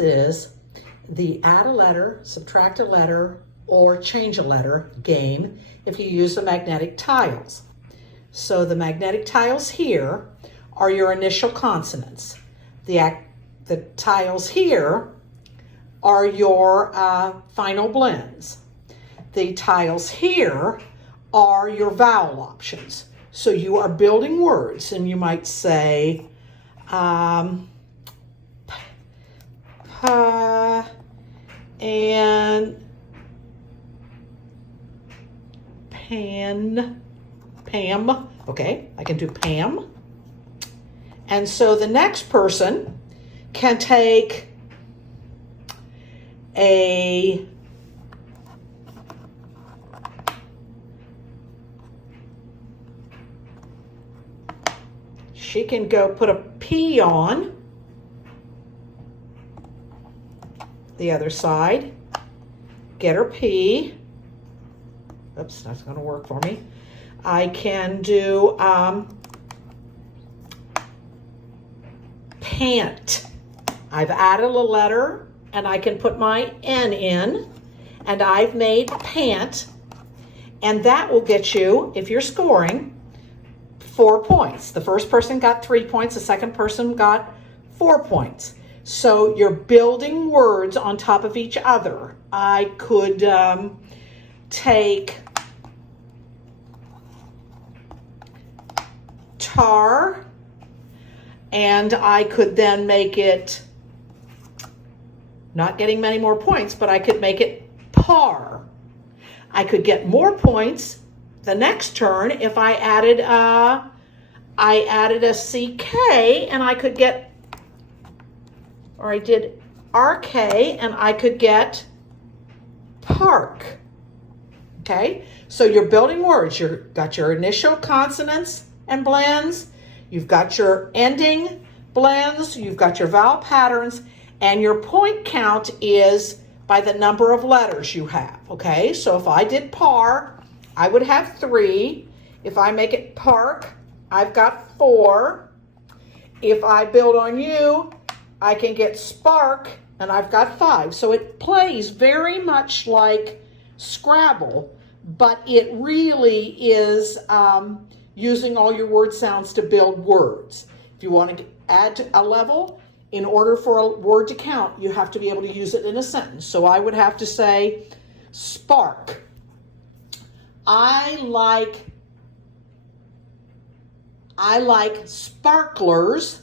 This is the add a letter, subtract a letter, or change a letter game if you use the magnetic tiles. So the magnetic tiles here are your initial consonants. The tiles here are your final blends. The tiles here are your vowel options. So you are building words, and you might say, and Pam. Okay, I can do Pam. And so the next person can take she can go put a P on the other side, get her P. Oops, that's going to work for me. I can do pant. I've added a letter and I can put my N in, and I've made pant, and that will get you, if you're scoring, 4 points. The first person got 3 points, the second person got 4 points. So you're building words on top of each other. I could take tar, and I could then make it, not getting many more points, but I could make it par. I could get more points the next turn if I added a CK, and I could get, or I did RK, and I could get park. Okay, so you're building words. You've got your initial consonants and blends, you've got your ending blends, you've got your vowel patterns, and your point count is by the number of letters you have. Okay, so if I did par, I would have 3. If I make it park, I've got 4. If I build on you, I can get spark, and I've got 5. So it plays very much like Scrabble, but it really is using all your word sounds to build words. If you want to add a level, in order for a word to count, you have to be able to use it in a sentence. So I would have to say spark. I like sparklers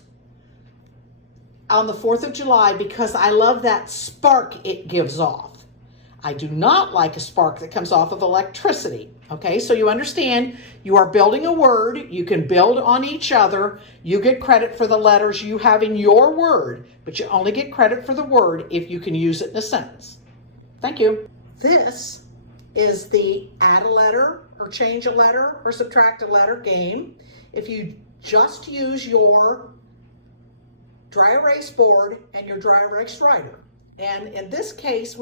on the 4th of July because I love that spark it gives off. I do not like a spark that comes off of electricity. Okay, so you understand, you are building a word. You can build on each other. You get credit for the letters you have in your word, but you only get credit for the word if you can use it in a sentence. Thank you. This is the add a letter or change a letter or subtract a letter game. If you just use your dry erase board and your dry erase writer. And in this case,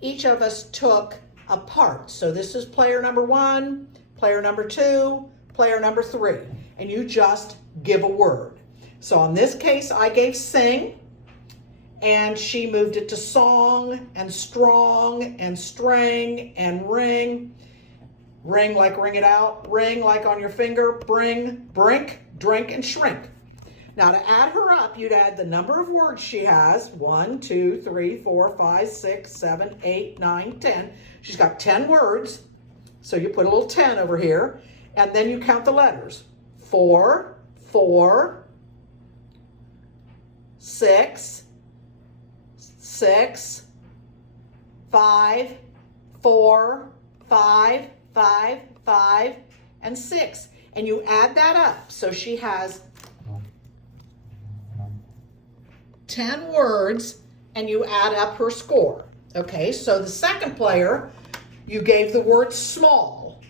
each of us took a part. So this is player number 1, player number 2, player number 3, and you just give a word. So in this case, I gave sing, and she moved it to song and strong and string and ring. Ring like ring it out, ring like on your finger, bring, brink, drink, and shrink. Now to add her up, you'd add the number of words she has, 1, 2, 3, 4, 5, 6, 7, 8, 9, 10. She's got 10 words, so you put a little 10 over here, and then you count the letters. 4, 4, 6, 6, 5, 4, 5, 5, 5, and 6. And you add that up, so she has 10 words, and you add up her score. Okay, so the second player, you gave the word small,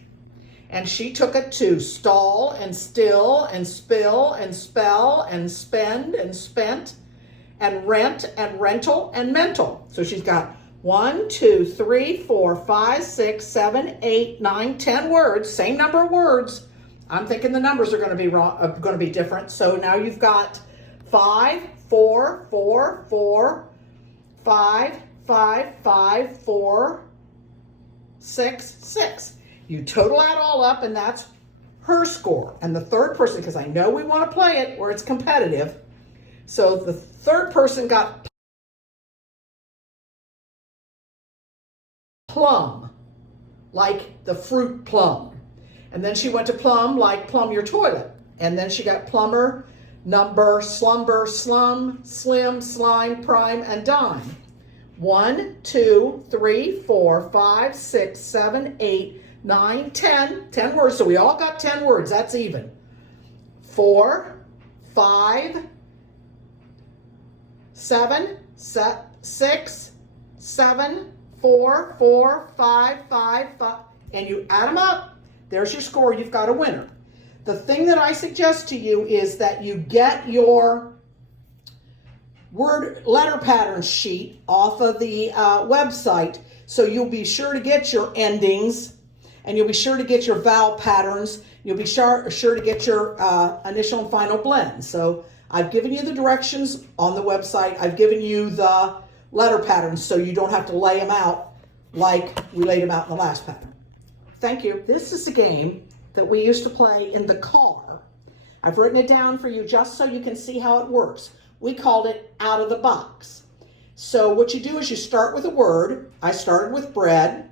and she took it to stall and still and spill and spell and spend and spent and rent and rental and mental. So she's got 1, 2, 3, 4, 5, 6, 7, 8, 9, 10 words, same number of words. I'm thinking the numbers are going to be different. So now you've got 5, 4, 4, 4, 5, 5, 5, 4, 6, 6. You total that all up, and that's her score. And the third person, because I know we want to play it where it's competitive, so the third person got plum, like the fruit plum. And then she went to plum, like plumb your toilet. And then she got plumber, number, slumber, slum, slim, slime, prime, and dime. 1, 2, 3, 4, 5, 6, 7, 8, 9, 10. 10 words. So we all got 10 words. That's even. 4, 5, 7, 6, 7, 4, 4, 5, 5, 5. And you add them up. There's your score. You've got a winner. The thing that I suggest to you is that you get your word letter pattern sheet off of the website, so you'll be sure to get your endings, and you'll be sure to get your vowel patterns. You'll be sure to get your initial and final blends. So I've given you the directions on the website. I've given you the letter patterns so you don't have to lay them out like we laid them out in the last pattern. Thank you. This is a game that we used to play in the car. I've written it down for you just so you can see how it works. We called it out of the box. So what you do is you start with a word. I started with bread.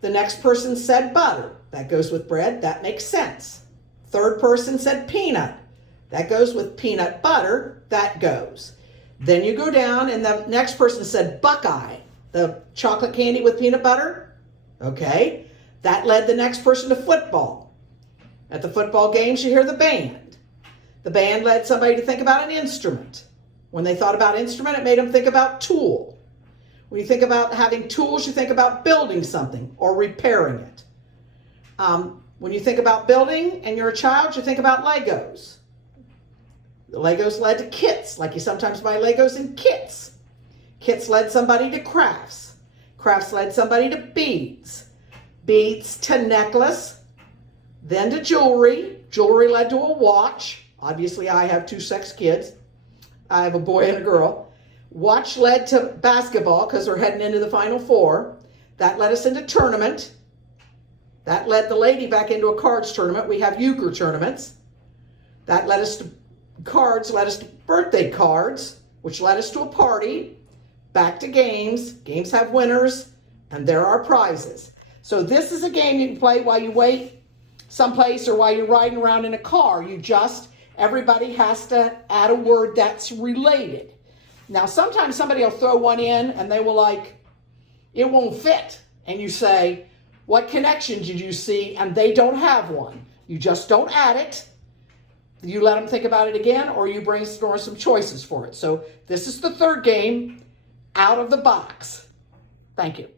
The next person said butter. That goes with bread. That makes sense. Third person said peanut. That goes with peanut butter. That goes. Then you go down and the next person said Buckeye. The chocolate candy with peanut butter. Okay. That led the next person to football. At the football games, you hear the band. The band led somebody to think about an instrument. When they thought about instrument, it made them think about tool. When you think about having tools, you think about building something or repairing it. When you think about building and you're a child, you think about Legos. The Legos led to kits, like you sometimes buy Legos in kits. Kits led somebody to crafts. Crafts led somebody to beads. Beads to necklace, then to jewelry. Jewelry led to a watch. Obviously, I have 2 sex kids. I have a boy and a girl. Watch led to basketball because we're heading into the Final Four. That led us into tournament. That led the lady back into a cards tournament. We have euchre tournaments. That led us to cards, led us to birthday cards, which led us to a party. Back to games. Games have winners, and there are prizes. So this is a game you can play while you wait someplace or while you're riding around in a car. Everybody has to add a word that's related. Now, sometimes somebody will throw one in and they will it won't fit. And you say, what connection did you see? And they don't have one. You just don't add it. You let them think about it again, or you brainstorm some choices for it. So this is the third game, out of the box. Thank you.